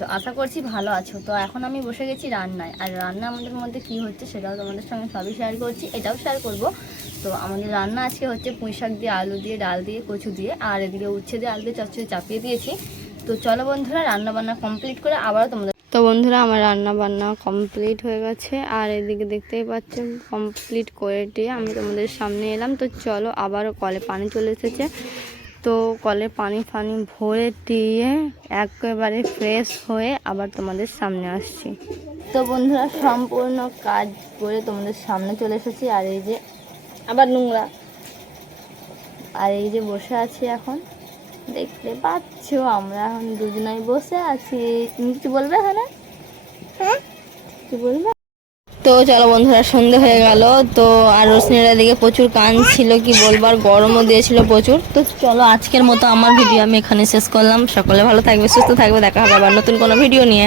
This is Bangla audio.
আছো? আশা করছি ভালো আছো। তো এখন আমি বসে গেছি রান্নায়, আর রান্না আমাদের মধ্যে কি হচ্ছে সেটাও তোমাদের সঙ্গে সবই শেয়ার করছি, এটাও শেয়ার করব। তো আমাদের রান্না আজকে হচ্ছে পুঁই শাক দিয়ে, আলু দিয়ে, ডাল দিয়ে, কচু দিয়ে, আর এদিকে উচ্ছে দিয়ে আলু দিয়ে চচ্চড়ি চাপিয়ে দিয়েছি। তো চলো বন্ধুরা, রান্না বান্না কমপ্লিট করে আবারও তোমাদের। তো বন্ধুরা, আমার রান্না বান্না কমপ্লিট হয়ে গেছে, আর এদিকে দেখতেই পাচ্ছেন কমপ্লিট করে দিয়ে আমি তোমাদের সামনে এলাম। তো চলো, আবারও কলে পানি চলে এসেছে, তো কলে পানি ফানি ভরে দিয়ে একেবারে ফ্রেশ হয়ে আবার তোমাদের সামনে আসছি। তো বন্ধুরা, সম্পূর্ণ কাজ করে তোমাদের সামনে চলে এসেছি, আর এই যে আবার নোংরা, আর এই যে বসে আছি এখন, দেখতে পাচ্ছ আমরা এখন দুজনাই বসে আছি। তুমি কিছু বলবে? হ্যাঁ, কি বলবে? তো চলো বন্ধুরা, সন্ধে হয়ে গেল। তো আর রোশনির দিকে প্রচুর কান ছিল, কি বলবো, আর গরমও দিয়েছিল প্রচুর। তো চলো, আজকের মতো আমার ভিডিও আমি এখানে শেষ করলাম। সকলে ভালো থাকবে, সুস্থ থাকবে, দেখা হবে আবার নতুন কোনো ভিডিও নিয়ে।